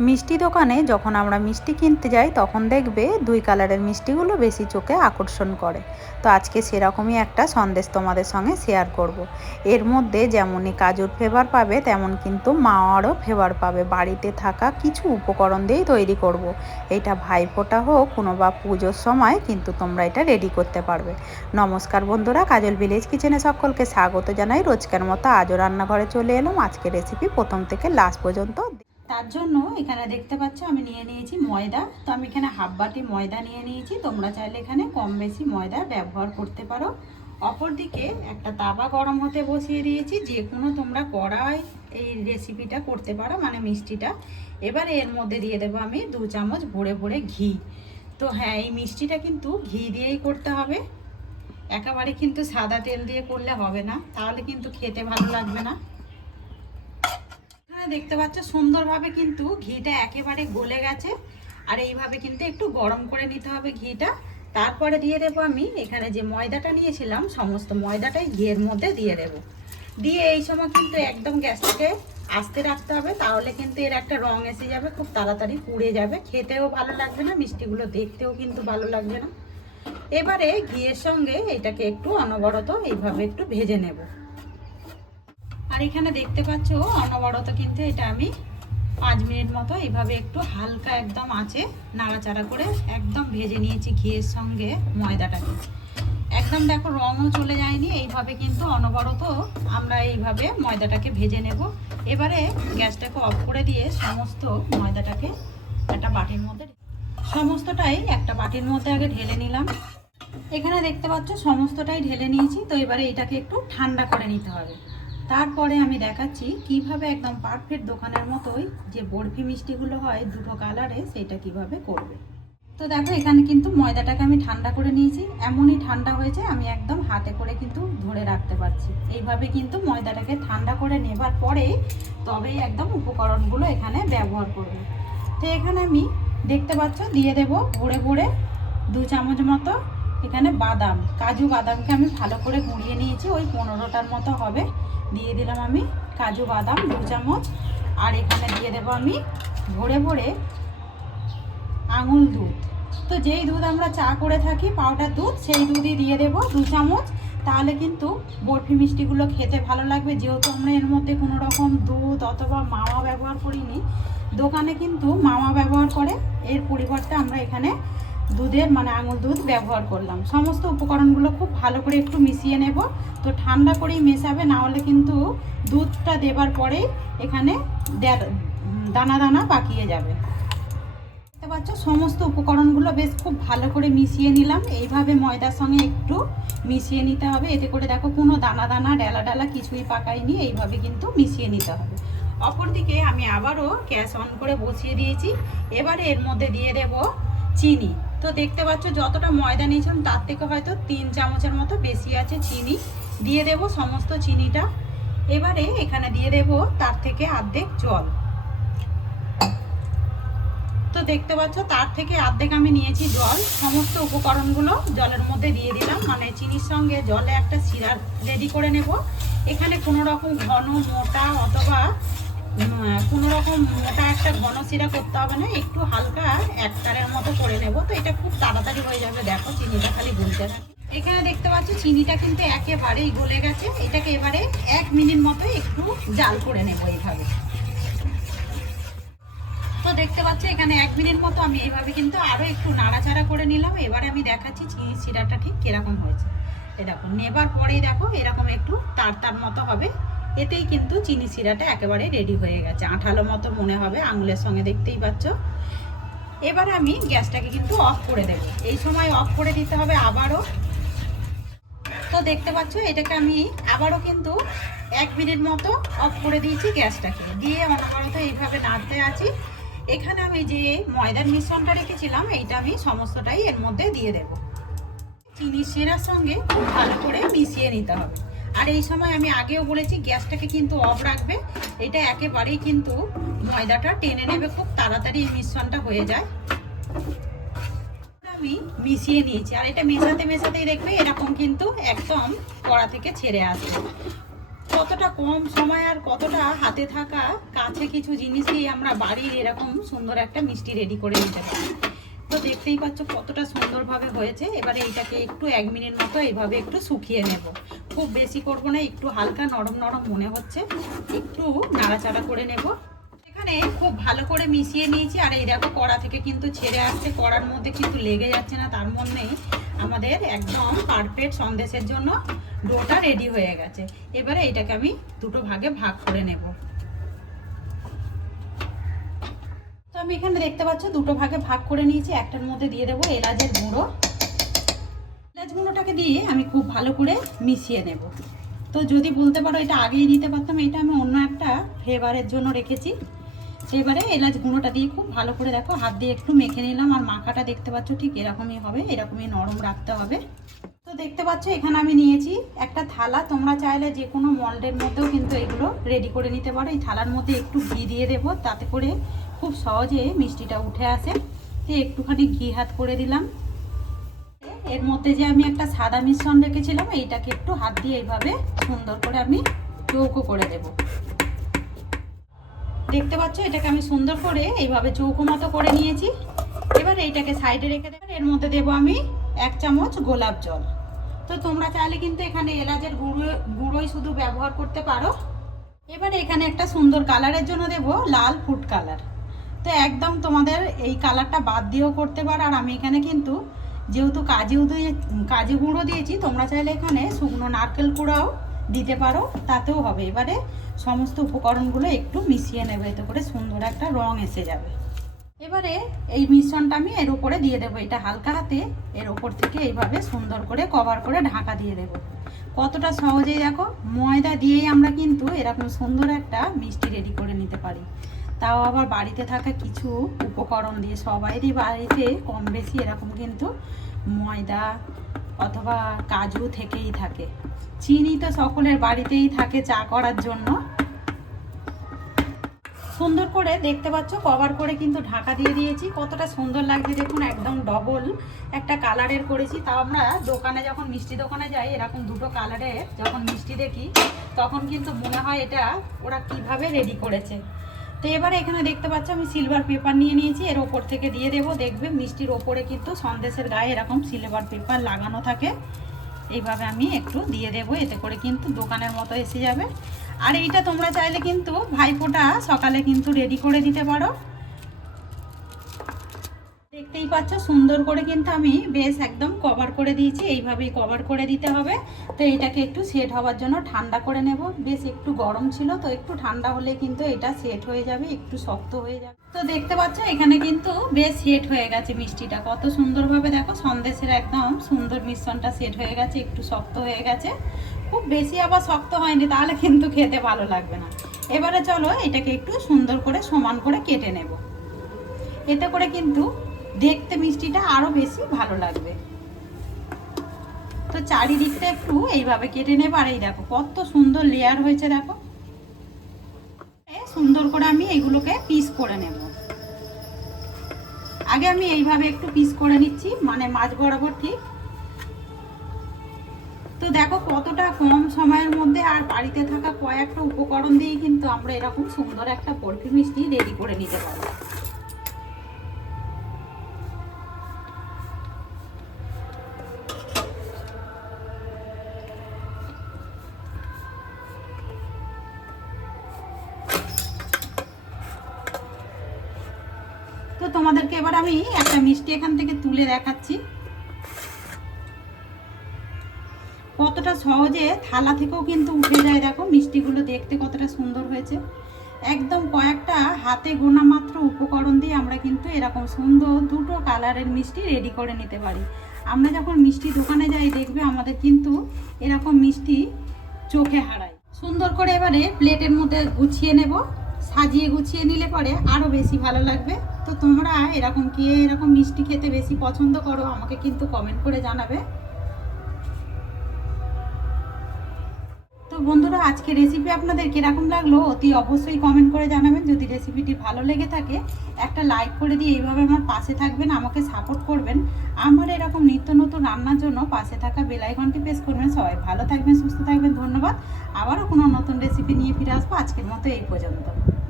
মিষ্টি দোকানে যখন আমরা মিষ্টি কিনতে যাই, তখন দেখবে দুই কালারের মিষ্টিগুলো বেশি চোখে আকর্ষণ করে। তো আজকে সেরকমই একটা সন্দেশ তোমাদের সঙ্গে শেয়ার করব। এর মধ্যে যেমনই কাজুর ফ্লেভার পাবে, তেমন কিন্তু মাওয়ারও ফ্লেভার পাবে। বাড়িতে থাকা কিছু উপকরণ দিয়েই তৈরি করব। এটা ভাইফোঁটা হোক কোনো বা পুজোর সময় কিন্তু তোমরা এটা রেডি করতে পারবে। নমস্কার বন্ধুরা, কাজল ভিলেজ কিচেনে সকলকে স্বাগত জানাই। রোজকার মতো আজও রান্নাঘরে চলে এলাম। আজকে রেসিপি প্রথম থেকে লাস্ট পর্যন্ত তার জন্য এখানে দেখতে পাচ্ছ, আমি নিয়ে নিয়েছি ময়দা। তো আমি এখানে হাফ বাটি ময়দা নিয়ে নিয়েছি। তোমরা চাইলে এখানে কম বেশি ময়দা ব্যবহার করতে পারো। অপরদিকে একটা তাওয়া গরম হতে বসিয়ে দিয়েছি। যে কোনো তোমরা কড়াই এই রেসিপিটা করতে পারো মানে মিষ্টিটা। এবার এর মধ্যে দিয়ে দেবো আমি দু চামচ ভরে ভরে ঘি। তো হ্যাঁ এই মিষ্টিটা কিন্তু ঘি দিয়েই করতে হবে। একেবারে কিন্তু সাদা তেল দিয়ে করলে হবে না। তাহলে কিন্তু খেতে ভালো লাগবে না। এখানে দেখতে পাচ্ছ, সুন্দরভাবে কিন্তু ঘিটা একেবারে গলে গেছে। আর এইভাবে কিন্তু একটু গরম করে নিতে হবে ঘিটা। তারপরে দিয়ে দেবো আমি এখানে যে ময়দাটা নিয়েছিলাম, সমস্ত ময়দাটাই ঘিয়ের মধ্যে দিয়ে দেব। দিয়ে এই সময় কিন্তু একদম গ্যাসটাকে আস্তে রাখতে হবে, তাহলে কিন্তু এর একটা রং এসে যাবে, খুব তাড়াতাড়ি পুড়ে যাবে। খেতেও ভালো লাগবে না, মিষ্টিগুলো দেখতেও কিন্তু ভালো লাগবে না। এবারে ঘিয়ের সঙ্গে এটাকে একটু অনবরত এইভাবে একটু ভেজে নেব। আর এখানে দেখতে পাচ্ছ, অনবরত কিন্তু এটা আমি পাঁচ মিনিট মতো এইভাবে একটু হালকা একদম আছে নাড়াচাড়া করে একদম ভেজে নিয়েছি ঘিয়ের সঙ্গে ময়দাটাকে একদম দেখো রঙও চলে যায়নি, এইভাবে কিন্তু অনবরত আমরা এইভাবে ময়দাটাকে ভেজে নেব। এবারে গ্যাসটাকে অফ করে দিয়ে সমস্ত ময়দাটাকে একটা বাটির মধ্যে সমস্তটাই একটা বাটির মধ্যে আগে ঢেলে নিলাম। এখানে দেখতে পাচ্ছ, সমস্তটাই ঢেলে নিয়েছি, তো এবারে এটাকে একটু ঠান্ডা করে নিতে হবে। তারপরে আমি দেখাচ্ছি কীভাবে একদম পারফেক্ট দোকানের মতোই যে বরফি মিষ্টিগুলো হয় দুটো কালারে সেটা কীভাবে করবে। তো দেখো, এখানে কিন্তু ময়দাটাকে আমি ঠান্ডা করে নিয়েছি। এমনই ঠান্ডা হয়েছে, আমি একদম হাতে করে কিন্তু ধরে রাখতে পারছি। এইভাবে কিন্তু ময়দাটাকে ঠান্ডা করে নেবার পরে তবেই একদম উপকরণগুলো এখানে ব্যবহার করবে। তো এখানে আমি দেখতে পাচ্ছ, দিয়ে দেব ভরে ভরে দু চামচ মতো এখানে বাদাম। কাজু বাদামকে আমি ভালো করে গুঁড়িয়ে নিয়েছি, ওই পনেরোটার মতো হবে। দিয়ে দিলাম আমি কাজু বাদাম, দু চামচ। আর এখানে দিয়ে দেবো আমি ভরে ভরে আঙুল দুধ। তো যেই দুধ আমরা চা করে থাকি, পাউডার দুধ, সেই দুধই দিয়ে দেবো দু চামচ। তাহলে কিন্তু বরফি মিষ্টিগুলো খেতে ভালো লাগবে। যেহেতু আমরা এর মধ্যে কোনো রকম দুধ অথবা মাওয়া ব্যবহার করিনি, দোকানে কিন্তু মাওয়া ব্যবহার করে। এর পরিবর্তে আমরা এখানে দুধের মানে আঙুল দুধ ব্যবহার করলাম। সমস্ত উপকরণগুলো খুব ভালো করে একটু মিশিয়ে নেব। তো ঠান্ডা করেই মেশাবে, না হলে কিন্তু দুধটা দেবার পরে এখানে দানা দানা পাকিয়ে যাবে। দেখতে পাচ্ছ, সমস্ত উপকরণগুলো বেশ খুব ভালো করে মিশিয়ে নিলাম। এইভাবে ময়দার সঙ্গে একটু মিশিয়ে নিতে হবে। এতে করে দেখো কোনো দানা দানা, ডালা ডালা কিছুই পাকায়নি। এইভাবে কিন্তু মিশিয়ে নিতে হবে। অপরদিকে আমি আবারও গ্যাস অন করে বসিয়ে দিয়েছি। এবারে এর মধ্যে দিয়ে দেব চিনি। তো দেখতে পাচ্ছ, যতটা ময়দা নিয়েছিলাম, তার থেকে হয়তো তিন চামচের মতো বেশি আছে চিনি। দিয়ে দেব সমস্ত চিনিটা। এবারে এখানে দিয়ে দেব তার থেকে অর্ধেক জল। তো দেখতে পাচ্ছ, তার থেকে অর্ধেক আমি নিয়েছি জল। সমস্ত উপকরণগুলো জলের মধ্যে দিয়ে দিলাম। মানে চিনির সঙ্গে জলে একটা সিরাপ রেডি করে নেব। এখানে কোনো রকম ঘন, মোটা অথবা কোনো রকম মোটা একটা ঘন সিরা করতে হবে না, একটু হালকা একটারের মতো করে নেব। তো এটা খুব তাড়াতাড়ি হয়ে যাবে, দেখো চিনিটা খালি গুলতে থাকে এখানে দেখতে পাচ্ছ, চিনিটা কিন্তু একেবারেই গলে গেছে। এটাকে এবারে এক মিনিট মতো একটু জাল করে নেব এইভাবে। তো দেখতে পাচ্ছ, এখানে এক মিনিট মতো আমি এইভাবে কিন্তু আরও একটু নাড়াচাড়া করে নিলাম। এবারে আমি দেখাচ্ছি চিনি সিরাটা ঠিক কীরকম হয়েছে। এ দেখো, নেবার পরেই দেখো, এরকম একটু তার তার মতো হবে। এতেই কিন্তু চিনি সিরাটা একেবারে রেডি হয়ে গেছে। আঠালো মতো মনে হবে, আঙুলের সঙ্গে দেখতেই পাচ্ছ। এবার আমি গ্যাসটাকে কিন্তু অফ করে দেব। এই সময় অফ করে দিতে হবে আবারও। তো দেখতে পাচ্ছ, এটাকে আমি আবারও কিন্তু এক মিনিট মতো অফ করে দিয়েছি গ্যাসটাকে। দিয়ে অনবরত এইভাবে নাড়তে আছি। এখানে আমি যে ময়দার মিশ্রণটা রেখেছিলাম, এইটা আমি সমস্তটাই এর মধ্যে দিয়ে দেব। চিনি শিরার সঙ্গে খুব ভালো করে মিশিয়ে নিতে হবে। আর এই সময় আমি আগেও বলেছি, গ্যাসটাকে কিন্তু অফ রাখবে। এটা একেবারেই কিন্তু ময়দাটা টেনে নেবে, খুব তাড়াতাড়ি এই মিশ্রণটা হয়ে যায়। আমি মিশিয়ে নিয়েছি, আর এটা মেশাতে মেশাতেই দেখবে এরকম কিন্তু একদম কড়া থেকে ছেড়ে আসবে। কতটা কম সময় আর কতটা হাতে থাকা, কাছে কিছু জিনিসই আমরা বাড়ির এরকম সুন্দর একটা মিষ্টি রেডি করে নিতে পারি। তো দেখতেই পাচ্ছ কতটা সুন্দরভাবে হয়েছে। এবারে এইটাকে একটু এক মিনিট মতো এইভাবে একটু শুকিয়ে নেব। খুব বেশি করব না, একটু হালকা নরম নরম মনে হচ্ছে। একটু নাড়াচাড়া করে নেব। এখানে খুব ভালো করে মিশিয়ে নিয়েছি। আর এই দেখো কড়া থেকে কিন্তু ছেড়ে আসছে। কড়ার মধ্যে কিন্তু লেগে যাচ্ছে না, তার মধ্যে আমাদের একদম পারফেক্ট সন্দেশের জন্য ডোটা রেডি হয়ে গেছে। এবারে এটাকে আমি দুটো ভাগে ভাগ করে নেব তো আমি এখানে দেখতে পাচ্ছ দুটো ভাগে ভাগ করে নিয়েছি। একটার মধ্যে দিয়ে দেবো এলাচের গুঁড়ো। এলাচ গুঁড়োটাকে দিয়ে আমি খুব ভালো করে মিশিয়ে নেব। তো যদি বলতে পারো এটা আগেই দিতে পারতাম, এটা আমি অন্য একটা ফ্লেভারের জন্য রেখেছি। এবারে এলাচ গুঁড়োটা দিয়ে খুব ভালো করে দেখো, হাত দিয়ে একটু মেখে নিলাম। আর মাখাটা দেখতে পাচ্ছ ঠিক এরকমই হবে, এরকমই নরম রাখতে হবে। তো দেখতে পাচ্ছ এখানে আমি নিয়েছি একটা থালা। তোমরা চাইলে যে কোনো মল্ডের মধ্যেও কিন্তু এগুলো রেডি করে নিতে পারো। এই থালার মধ্যে একটু ঘি দিয়ে দেবো, তাতে করে খুব সহজে মিষ্টিটা উঠে আসে। তো একটুখানি ঘি হাত করে দিলাম। এর মধ্যে যে আমি একটা সাদা মিশ্রণ রেখেছিলাম, এইটাকে একটু হাত দিয়ে এইভাবে সুন্দর করে আমি চৌকো করে দেব। দেখতে পাচ্ছ? এটাকে আমি সুন্দর করে এইভাবে চৌকো মতো করে নিয়েছি। এবার এইটাকে সাইডে রেখে দেবেন এর মধ্যে দেবো আমি এক চামচ গোলাপ জল। তো তোমরা চাইলে কিন্তু এখানে এলাচের গুঁড়ো, গুঁড়োই শুধু ব্যবহার করতে পারো। এবার এখানে একটা সুন্দর কালারের জন্য দেবো লাল ফুড কালার তো একদম তোমাদের এই কালারটা বাদ দিয়েও করতে পারো। আর আমি এখানে কিন্তু যেহেতু কাজু দিয়ে কাজু গুঁড়ো দিয়েছি, তোমরা চাইলে এখানে শুকনো নারকেল কুড়াও দিতে পারো, তাতেও হবে। এবারে সমস্ত উপকরণগুলো একটু মিশিয়ে নেবে, এতে করে সুন্দর একটা রং এসে যাবে। এবারে এই মিশ্রণটা আমি এর উপরে দিয়ে দেবো। এটা হালকা হাতে এর ওপর থেকে এইভাবে সুন্দর করে কভার করে ঢাকা দিয়ে দেবো। কতটা সহজেই দেখো, ময়দা দিয়েই আমরা কিন্তু এরকম সুন্দর একটা মিষ্টি রেডি করে নিতে পারি। তাও আবার বাড়িতে থাকা কিছু উপকরণ দিয়ে সবাইরই বাড়িতে কম বেশি এরকম কিন্তু ময়দা অথবা কাজু থেকেই থাকে। চিনি তো সকলের বাড়িতেই থাকে চা করার জন্য। সুন্দর করে দেখতে পাচ্ছ, কভার করে কিন্তু ঢাকা দিয়ে দিয়েছি। কতটা সুন্দর লাগছে দেখুন, একদম ডবল একটা কালারের করেছি। তাও আমরা দোকানে যখন, মিষ্টি দোকানে যাই, এরকম দুটো কালারের যখন মিষ্টি দেখি, তখন কিন্তু মনে হয় এটা ওরা কীভাবে রেডি করেছে। তো এবারে এখানে দেখতে পাচ্ছ আমি সিলভার পেপার নিয়ে নিয়েছি। এর ওপর থেকে দিয়ে দেবো। দেখবে মিষ্টির ওপরে কিন্তু সন্দেশের গায়ে এরকম সিলভার পেপার লাগানো থাকে। এইভাবে আমি একটু দিয়ে দেব। এতে করে কিন্তু দোকানের মতো এসে যাবে। আর এইটা তোমরা চাইলে কিন্তু ভাইফোঁটা সকালে কিন্তু রেডি করে দিতে পারো। দেখতেই পাচ্ছ, সুন্দর করে কিন্তু আমি বেশ একদম কভার করে দিয়েছি। এইভাবেই কভার করে দিতে হবে। তো এইটাকে একটু সেট হওয়ার জন্য ঠান্ডা করে নেব। বেশ একটু গরম ছিল, তো একটু ঠান্ডা হলে কিন্তু এটা সেট হয়ে যাবে, একটু শক্ত হয়ে যাবে। তো দেখতে পাচ্ছ, এখানে কিন্তু বেশ সেট হয়ে গেছে মিষ্টিটা। কত সুন্দরভাবে দেখো, সন্দেশের একদম সুন্দর মিশ্রণটা সেট হয়ে গেছে, একটু শক্ত হয়ে গেছে। খুব বেশি আবার শক্ত হয়নি, তাহলে কিন্তু খেতে ভালো লাগবে না। এবারে চলো এটাকে একটু সুন্দর করে সমান করে কেটে নেব। এতে করে কিন্তু দেখতে মিষ্টিটা আরও বেশি ভালো লাগবে। তো চারিদিকটা একটু এইভাবে কেটে নেব, আর এই দেখো কত সুন্দর লেয়ার হয়েছে দেখো। সুন্দর করে আমি এইগুলোকে পিস করে নেব। আগে আমি এইভাবে একটু পিস করে নিচ্ছি মানে মাছ বরাবর ঠিক। তো দেখো কতটা কম সময়ের মধ্যে আর বাড়িতে থাকা কয়েকটা উপকরণ দিয়ে কিন্তু আমরা এরকম সুন্দর একটা বরফি মিষ্টি রেডি করে নিতে পারি একটা মিষ্টি এখান থেকে তুলে দেখাচ্ছি। কতটা সহজে থালা থেকেও কিন্তু উঠে যায় দেখো, মিষ্টিগুলো দেখতে কতটা সুন্দর হয়েছে। একদম কয়েকটা হাতে গোনা মাত্র উপকরণ দিয়ে আমরা কিন্তু এরকম সুন্দর দুটো কালারের মিষ্টি রেডি করে নিতে পারি। আমরা যখন মিষ্টি দোকানে যাই, দেখবে আমাদের কিন্তু এরকম মিষ্টি চোখে হারায়। সুন্দর করে এবারে প্লেটের মধ্যে গুছিয়ে নেব। সাজিয়ে গুছিয়ে নিলে পরে আরও বেশি ভালো লাগবে। তো তোমরা এরকম কি এরকম মিষ্টি খেতে বেশি পছন্দ করো আমাকে কিন্তু কমেন্ট করে জানাবে। তো বন্ধুরা আজকে রেসিপি আপনাদের কীরকম লাগল অতি অবশ্যই কমেন্ট করে জানাবেন। যদি রেসিপিটি ভালো লেগে থাকে, একটা লাইক করে দিয়ে এইভাবে আমার পাশে থাকবেন, আমাকে সাপোর্ট করবেন। আমার এরকম নিত্য নতুন রান্নার জন্য পাশে থাকা বেলাইকনটি প্রেস করবেন। সবাই ভালো থাকবেন, সুস্থ থাকবেন, ধন্যবাদ। আবারও কোনো নতুন রেসিপি নিয়ে ফিরে আসব আজকের মতো এই পর্যন্ত।